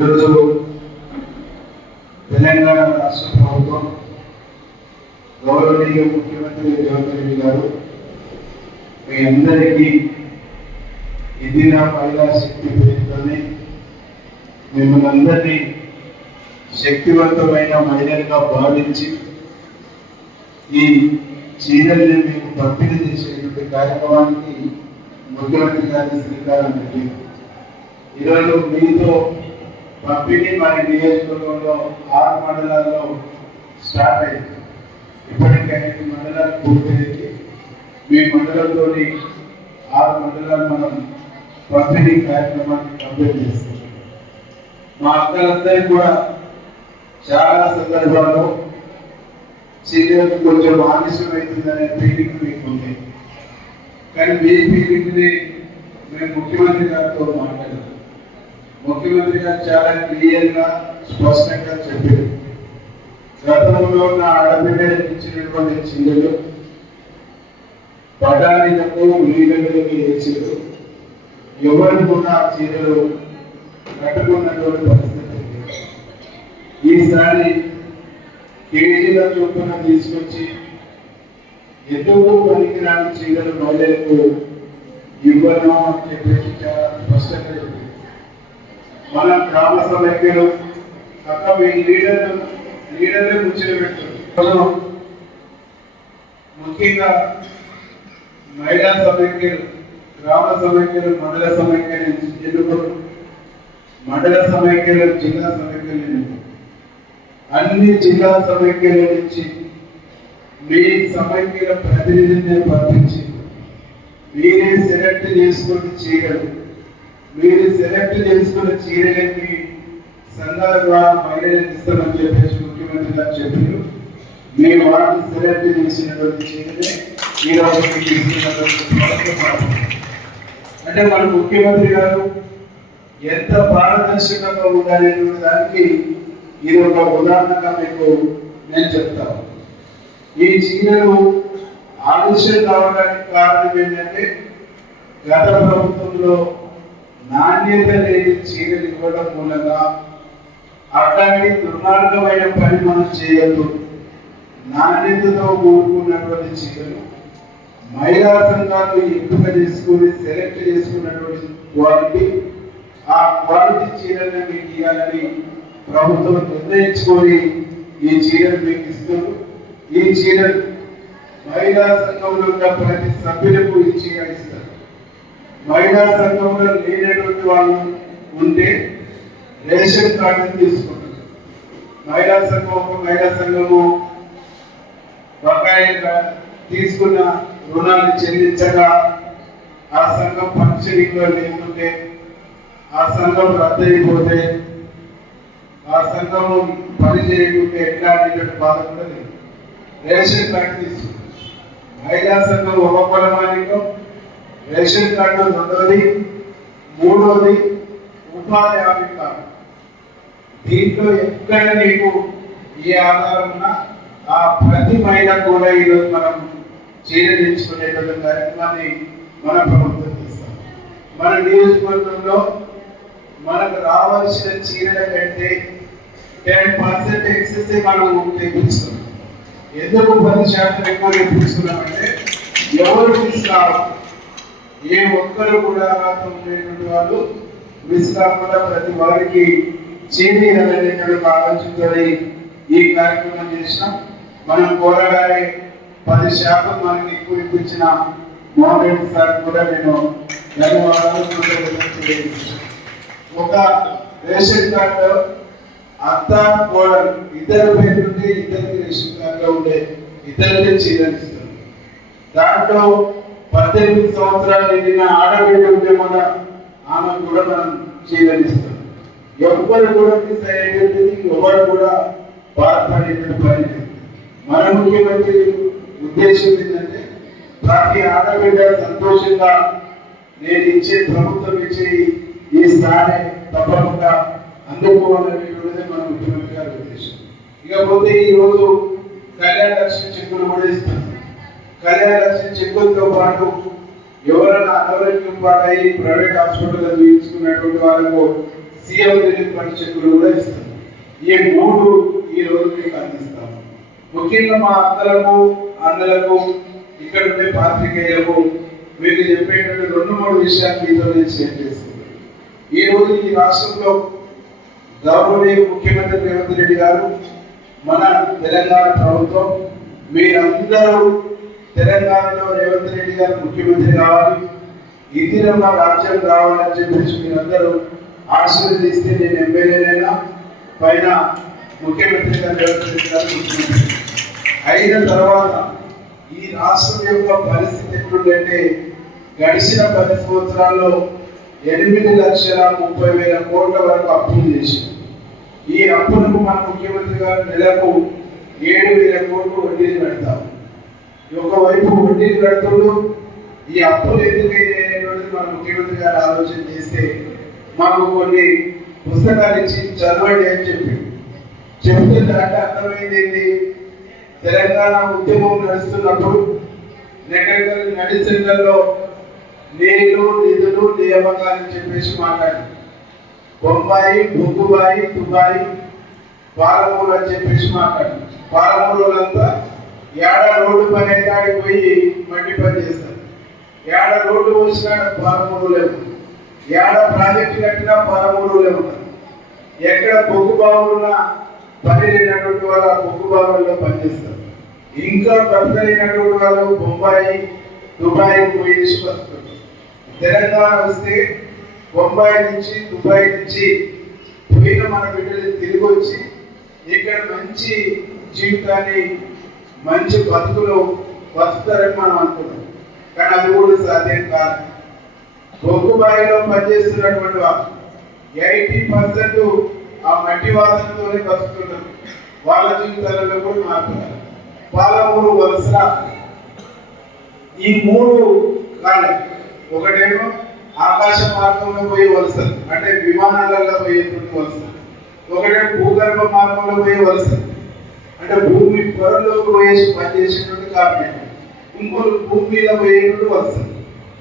ఈరోజు తెలంగాణ రాష్ట్ర ప్రభుత్వం గౌరవనీయ ముఖ్యమంత్రి రేవంత్ రెడ్డి గారు మీ అందరికీ ఇందిరా మహిళా శక్తి పేరుతోనే మిమ్మల్ని అందరినీ శక్తివంతమైన మహిళలుగా భావించి ఈ చీరల్ని మీకు పంపిణీ చేసేటువంటి కార్యక్రమానికి ముఖ్యమంత్రి గారిని శ్రీకారం పెట్టింది ఈరోజు మీతో పంపిణీ మరి నియోజకవర్గంలో ఆరు మండలాల్లో స్టార్ట్ అయింది. ఇప్పటికే ఐదు మండలాలు పూర్తయింది మీ మండలంలోని ఆరు మండలాలు మనం పంపిణీ కార్యక్రమాన్ని కంప్లీట్ చేస్తాం. మా అక్కలందరికీ కూడా చాలా సందర్భాల్లో సీనియర్కి కొంచెం ఆలస్యం అవుతుందనే ఫీలింగ్ మీకు ఉంది. కానీ మీ ఫీలింగ్ని మేము ముఖ్యమంత్రి గారితో మాట్లాడాం ముఖ్యమంత్రి గారు చాలా క్లియర్గా స్పష్టంగా చెప్పారు. గతంలో ఉన్న ఆడబిడ్డలకు ఇచ్చినటువంటి చిల్లులు పడాలకు ఉల్లిగడ్డలకు ఇచ్చారు ఎవరు కూడా ఆ చీరలు కట్టుకున్నటువంటి పరిస్థితి ఈసారి కేజీల చొప్పున తీసుకొచ్చి ఎందుకు పనికిరాని చీరలు మహిళలకు ఇవ్వను అని చెప్పేసి చాలా స్పష్టంగా చెప్పింది మన గ్రామ సమైక్యలు తప్ప మీ లీడర్ లీడర్లే కూర్చోబెట్టారు ముఖ్యంగా మహిళా సమైక్యలు గ్రామ సమైక్యలు మండల సమైక్యలు ఎన్నుకోరు మండల సమైక్యలు జిల్లా సమైక్యలు ఎన్నుకోరు అన్ని జిల్లా సమైక్యల నుంచి మీ సమైక్యుల ప్రతినిధిని పంపించి మీరే సెలెక్ట్ చేసుకొని చేయగలరు. మీరు సెలెక్ట్ చేసుకున్న చీరలకి సంఘాల ద్వారా మహిళలకు ఇస్తామని చెప్పేసి ముఖ్యమంత్రి గారు చెప్పారు. మీ వాళ్ళు సెలెక్ట్ చేసినటువంటి చీరలే ఈ అంటే మన ముఖ్యమంత్రి గారు ఎంత పారదర్శకంగా ఉండాలనేటువంటి దానికి ఇది ఒక ఉదాహరణగా మీకు నేను చెప్తాను ఈ చీరలు ఆలస్యం కావడానికి కారణం ఏంటంటే గత ప్రభుత్వంలో నాణ్యత లేని చీరలు ఇవ్వడం మూలంగా అట్లాంటి దుర్మార్గమైన పని మనం చేయొద్దు. నాణ్యతతో కూడుకున్నటువంటి చీరలు మహిళా సంఘాలు ఎంపిక చేసుకుని సెలెక్ట్ చేసుకున్నటువంటి క్వాలిటీ ఆ క్వాలిటీ చీరలను మీకు ఇవ్వాలని ప్రభుత్వం నిర్ణయించుకొని ఈ చీరలు మీకు ఇస్తారు ఈ చీరలు మహిళా సంఘంలో ఉన్న ప్రతి సభ్యులకు ఈ చీర ఇస్తారు మహిళా సంఘంలో లేనటువంటి వాళ్ళు ఉంటే రేషన్ కార్డు తీసుకుంటారు మహిళా సంఘం ఒక మహిళా సంఘము బకాయిగా తీసుకున్న రుణాన్ని చెల్లించగా ఆ సంఘం ఫంక్షనింగ్ లేకుంటే ఆ సంఘం రద్దయిపోతే ఆ సంఘం పని చేయకుంటే ఎట్లా అనేటువంటి బాధ కూడా లేదు. రేషన్ కార్డు తీసుకుంటారు మహిళా సంఘం ఒక కులమానికం రేషన్ కార్డు రెండవది మూడవది ఉపాధి హామీ కార్డు. దీంట్లో ఎక్కడ నీకు ఏ ఆధారం ఉన్నా ఆ ప్రతి మహిళ కూడా ఈరోజు మనం చీరదించుకునేటువంటి కార్యక్రమాన్ని మన ప్రభుత్వం చేస్తాం మన నియోజకవర్గంలో మనకు రావాల్సిన చీరల కంటే టెన్ పర్సెంట్ ఎక్సెస్ మనం తెప్పించుకున్నాం. ఎందుకు పది శాతం ఎక్కువ తెప్పించుకున్నామంటే ఎవరు తీసుకురావాలి? ఏ ఒక్కరు కూడా అర్హత ఉండేటువంటి వాళ్ళు మిస్ కాకుండా ప్రతి వారికి చేరి అనేటువంటి ఆలోచనతో ఈ కార్యక్రమం చేసినాం. మనం కోరగానే పది శాతం మనకి ఎక్కువ ఇప్పించిన మోహన్ సార్ కూడా నేను ధన్యవాదాలు ఒక రేషన్ కార్డు అత్త కోడలు ఇద్దరు పేరుంటే ఇద్దరికి రేషన్ కార్డులో ఉండే ఇద్దరికి చీరలిస్తారు దాంట్లో పద్దెనిమిది సంవత్సరాలు నిండిన ఆడబిడ్డ ఉంటే కూడా ఆమె కూడా మనం చీరలిస్తాం ఎవ్వరు కూడా మిస్ అయ్యేటువంటిది ఎవరు కూడా బాధపడేటువంటి పని మన ముఖ్యమంత్రి ఉద్దేశం ఏంటంటే ప్రతి ఆడబిడ్డ సంతోషంగా నేను ఇచ్చే ప్రభుత్వం ఇచ్చే ఈ స్థాయి తప్పకుండా అందుకోవాలనేటువంటిది మన ముఖ్యమంత్రి గారి ఉద్దేశం. ఇకపోతే ఈరోజు కళ్యాణ లక్ష్మి చెక్కులు కూడా ఇస్తాం. కళ్యాణ చెక్కులతో పాటు ఎవరైనా అనారోగ్యం పాటై ప్రైవేట్ హాస్పిటల్ చూపించుకున్నటువంటి వాళ్ళకు సీఎం రిలీఫ్ ఫండ్ చెక్కులు కూడా ఇస్తాం. ఈ మూడు ఈ రోజు మీకు అందిస్తాం. ముఖ్యంగా మా అక్కలకు అన్నలకు ఇక్కడ ఉండే పాత్రికేయులకు మీకు చెప్పేటువంటి రెండు మూడు విషయాలు మీతో నేను షేర్ చేస్తున్నాను. ఈ రోజు ఈ రాష్ట్రంలో గౌరవనీయ ముఖ్యమంత్రి రేవంత్ రెడ్డి గారు మన తెలంగాణ ప్రభుత్వం మీరందరూ తెలంగాణలో రేవంత్ రెడ్డి గారు ముఖ్యమంత్రి కావాలి. ఇందిరమ్మ రాజ్యం కావాలని చెప్పేసి మీరందరూ ఆశీర్వదిస్తే నేను ఎమ్మెల్యేనైనా పైన ముఖ్యమంత్రి గారు ముఖ్యమంత్రి. అయిన తర్వాత ఈ రాష్ట్రం యొక్క పరిస్థితి ఎప్పుడంటే గడిచిన పది సంవత్సరాల్లో ఎనిమిది లక్షల ముప్పై వేల కోట్ల వరకు అప్పులు చేసింది. ఈ అప్పులకు మన ముఖ్యమంత్రి గారు నెలకు ఏడు వేల కోట్లు వడ్డీలు కడతాం ఒకవైపు వడ్డీలు కడుతుండు ఈ అప్పులు ఎందుకైనాయనేటువంటిది మన ముఖ్యమంత్రి గారు ఆలోచన చేస్తే మాకు కొన్ని పుస్తకాలు ఇచ్చి చదవండి అని చెప్పి చెప్తే దాంట్లో అర్థమైంది ఏంటి తెలంగాణ ఉద్యమం నడుస్తున్నప్పుడు నెగ్గలు నడిచెండల్లో నీళ్ళు నిధులు నియామకాలు చెప్పేసి మాట్లాడి బొంబాయి బొగ్గుబాయి దుబాయి పాలమూలు అని చెప్పేసి మాట్లాడి పాలమూలంతా ఏడ రోడ్డు పని అయితే పోయి మట్టి పని చేస్తారు. ఏడ రోడ్డు పోసినా పాలమూరు లేవు. ఏడ ప్రాజెక్టు కట్టినా పాలమూరు లేవు. ఎక్కడ బొగ్గు బావులున్నా పని లేనటువంటి వాళ్ళు ఆ బొగ్గు బావుల్లో పనిచేస్తారు ఇంకా బ్రతకలేనటువంటి వాళ్ళు బొంబాయి దుబాయ్ పోయేసి వస్తారు తెలంగాణ వస్తే బొంబాయి నుంచి దుబాయ్ నుంచి పోయిన మన బిడ్డలు తిరిగి వచ్చి ఇక్కడ మంచి జీవితాన్ని మంచి బతుకులు బతుకుతారని మనం అనుకున్నాం కానీ అది కూడా సాధ్యం కాదు. బొగ్గుబాయిలో పనిచేస్తున్నటువంటి వాళ్ళు ఎయిటీ పర్సెంట్ ఆ మట్టి వాసనతోనే బతుకుతున్నారు. వాళ్ళ జీవితాలలో కూడా మారుతున్నారు ఊరు వలస ఈ మూడు కాలే ఒకటేమో ఆకాశ మార్గంలో పోయే వలస అంటే విమానాలలో పోయేటువంటి వలస. ఒకటే భూగర్భ మార్గంలో పోయే వలస. అంటే భూమి పొరలోకి పోయేసి పనిచేసేటువంటి కారణం ఇంకొకరు భూమి మీద పోయేటువంటి వలసలు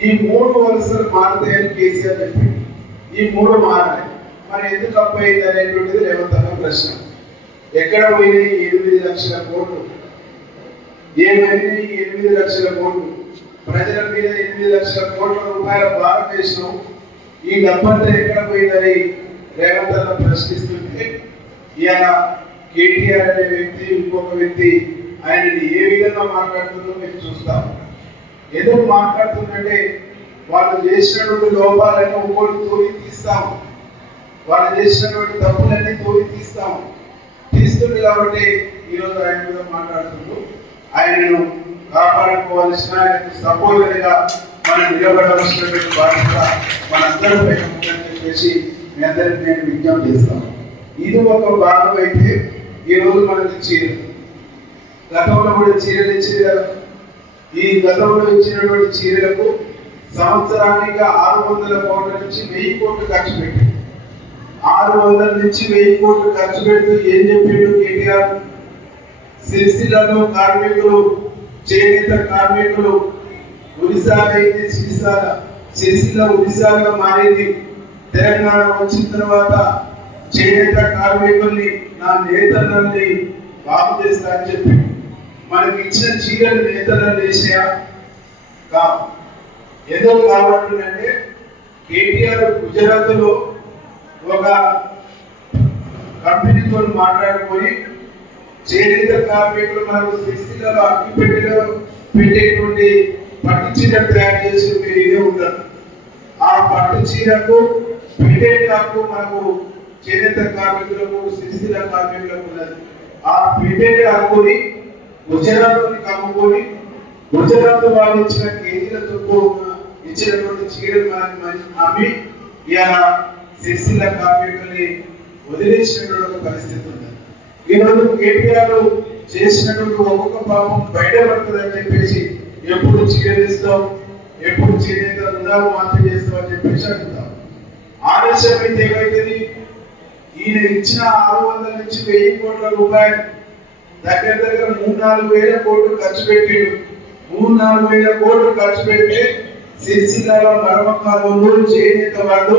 ఈ మూడు వలసలు మారుతాయని కేసీఆర్ చెప్పింది ఈ మూడు మారాలి మరి ఎందుకు అప్పయింది అనేటువంటిది రేవంత్ అన్న ప్రశ్న. ఎక్కడ పోయినాయి ఎనిమిది లక్షల కోట్లు? ఏమైంది ఎనిమిది లక్షల కోట్లు? ప్రజల మీద ఎనిమిది లక్షల కోట్ల రూపాయల భారతదేశం ఈ డబ్బంతా ఎక్కడ పోయిందని రేవంత్ అన్న ప్రశ్నిస్తుంటే ఇలా కేటీఆర్ అనే వ్యక్తి ఇంకొక వ్యక్తి ఆయనని ఏ విధంగా మాట్లాడుతుందో మేము చూస్తాం ఎందుకు మాట్లాడుతుందంటే వాళ్ళు చేసినటువంటి లోపాలన్నీ ఒక్కొక్కటి తోడి తీస్తాము వాళ్ళు చేసినటువంటి తప్పులన్నీ తోడి తీస్తాము తీస్తుంది కాబట్టి ఈరోజు ఆయన మీద మాట్లాడుతుంటూ ఆయనను కాపాడుకోవాల్సిన ఆయనకు సపోర్ట్గా మనం నిలబడవలసినటువంటి బాధ్యత మనందరూ పైన చెప్పేసి మీ అందరికి నేను విజ్ఞప్తి చేస్తాను. ఇది ఒక భాగం అయితే ఈ రోజు మనకి చీరలు గతంలో కూడా చీరలు ఇచ్చింది కదా. ఈ గతంలో ఇచ్చినటువంటి చీరలకు సంవత్సరానికి ఆరు వందల కోట్ల నుంచి వెయ్యి కోట్లు ఖర్చు పెట్టి ఆరు వందల నుంచి వెయ్యి కోట్లు ఖర్చు పెడుతూ ఏం చెప్పిండు కేటీఆర్? సిరిసిల్లలో కార్మికులు చేనేత కార్మికులు ఒడిశా అయితే సిరిసాల సిరిసిల్ల ఒడిశాగా మారింది తెలంగాణ వచ్చిన తర్వాత చేనేత కార్మికుల్ని నా నేతలని బాగు చేస్తా అని చెప్పి మనకి ఇచ్చిన చీరలు నేతలను వేసాయా? కాదు. ఏదో కావాలంటే కేటీఆర్ గుజరాత్లో ఒక కంపెనీతో మాట్లాడుకొని చేనేత కార్మికులు మనకు సిరిసిల్లలో అగ్గిపెట్టెలో పెట్టేటువంటి పట్టు చీర తయారు చేసి మీరు ఇదే ఉంటారు. ఆ పట్టు చీరకు పెట్టే మనకు చేనేత కార్మికులకు సిరిసిల్ల కార్మికులకు ఉన్నది. ఆ పెట్టే అనుకుని గుజరాత్ కమ్ముకొని గుజరాత్ వాళ్ళు ఇచ్చిన కేజీల చుట్టూ ఇచ్చినటువంటి చీరలు మనకి అమ్మి ఇలా సిరిసిల్ల కార్మికుల్ని వదిలేసినటువంటి ఒక పరిస్థితి ఉంది ఈరోజు కేటీఆర్ చేసినటువంటి ఒక్కొక్క పాపం బయటపడుతుందని చెప్పేసి ఎప్పుడు చీరలిస్తాం ఎప్పుడు చేనేత రుణాలు మాఫీ చేస్తాం అని చెప్పేసి అడుగుతాం. ఆలస్యం అయితే ఏమైతుంది? ఈయన ఇచ్చిన ఆరు వందల నుంచి వెయ్యి కోట్ల రూపాయలు. దగ్గర దగ్గర మూడు నాలుగు వేల కోట్లు ఖర్చు పెట్టిండు. మూడు నాలుగు వేల కోట్లు ఖర్చు పెడితే సిరిసిల్లలో మరమకాలు చేనేత వాళ్ళు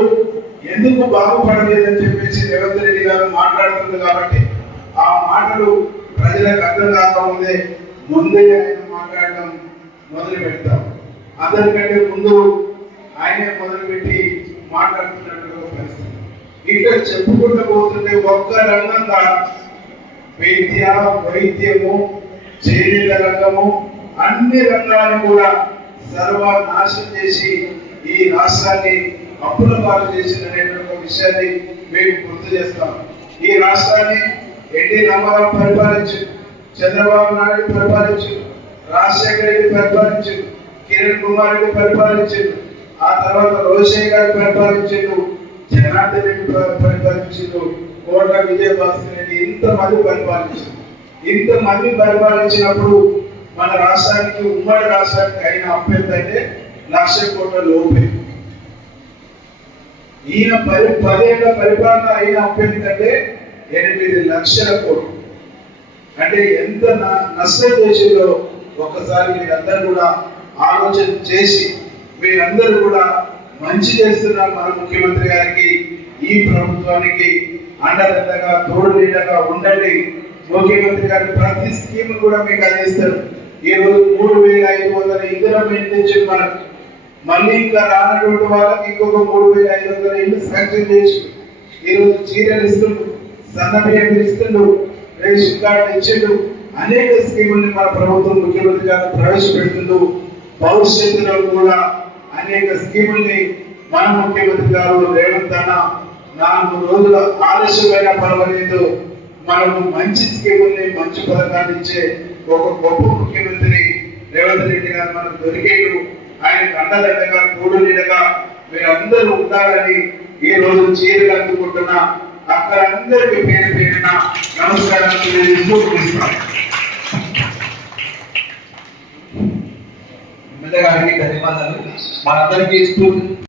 ఎందుకు బాగుపడలేదని చెప్పేసి రేవంత్ రెడ్డి గారు మాట్లాడుతుంది కాబట్టి ఆ మాటలు ప్రజలకు అర్థం కాకముందే ముందే ఆయన మాట్లాడడం మొదలు పెడతాం. అందరికంటే ముందు ఆయనే మొదలుపెట్టి మాట్లాడుతున్నట్టుగా పరిస్థితి. ఇట్లా చెప్పుకుంటూ పోతుంటే ఒక్క రంగం కాదు. విద్య వైద్యము చేనేత రంగము అన్ని రంగాలను కూడా సర్వనాశనం చేసి ఈ రాష్ట్రాన్ని అప్పుల పాలు చేసినటువంటి విషయాన్ని మేము గుర్తు చేస్తాం. ఈ రాష్ట్రాన్ని ఎన్టీ రామారావు పరిపాలించు చంద్రబాబు నాయుడు పరిపాలించు రాజశేఖర రెడ్డి పరిపాలించు కిరణ్ కుమార్ రెడ్డి పరిపాలించు ఆ తర్వాత రోషయ్య గారు పరిపాలించిండు జనార్దన్ రెడ్డి కోట పరిపాలించిండు కోట విజయభాస్కర్ రెడ్డి ఇంతమంది పరిపాలించారు ఇంతమంది పరిపాలించినప్పుడు మన రాష్ట్రానికి ఉమ్మడి రాష్ట్రానికి అయిన అభ్యర్థి అయితే లక్ష కోట్ల లోపే. ఈయన పరి పదేళ్ళ పరిపాలన అయిన అభ్యర్థి అంటే ఎనిమిది లక్షల కోట్లు. అంటే ఎంత నష్ట నష్టం చేసిందో ఒక్కసారి మీరందరూ కూడా ఆలోచన చేసి మీరందరూ కూడా మంచి చేస్తున్నారు మన ముఖ్యమంత్రి గారికి ఈ ప్రభుత్వానికి. అండదండగా తోడు నీడగా ఉండండి. ముఖ్యమంత్రి గారు ప్రతి స్కీమ్ కూడా మీకు అందిస్తారు. ఈ రోజు మూడు వేల ఐదు వందల ఇంధనం తెచ్చి మనకు? మళ్ళీ ఇంకా రానటువంటి వాళ్ళకి ఇంకొక మూడు వేల ఐదు వందల ఇల్లు శాంక్షన్ చేసి ఈరోజు చీరలు ఇస్తుండ్రు సన్నబియ్యం ఇస్తుండ్రు రేషన్ కార్డు ఇచ్చిండు. అనేక స్కీముల్ని మన ప్రభుత్వం ముఖ్యమంత్రి గారు ప్రవేశపెడుతుండ్రు భవిష్యత్తులో కూడా అనేక స్కీముల్ని మన ముఖ్యమంత్రి గారు రేవంత్ అన్న నాలుగు రోజుల ఆలస్యమైన పర్వాలేదు. మనకు మంచి స్కీముల్ని మంచి పథకాలు ఇచ్చే ఒక గొప్ప ముఖ్యమంత్రి రేవంత్ రెడ్డి గారు మనకు దొరికేడు ఆయన అండదండగా తోడు నీడగా మీరందరూ ఉండాలని ఈ రోజు చీరలు అందుకుంటున్న అక్కడ అందరికి పేరు పేరిన నమస్కారం తెలియజేస్తూ గారికి ధన్యవాదాలు. మనందరికీ స్ఫూర్తి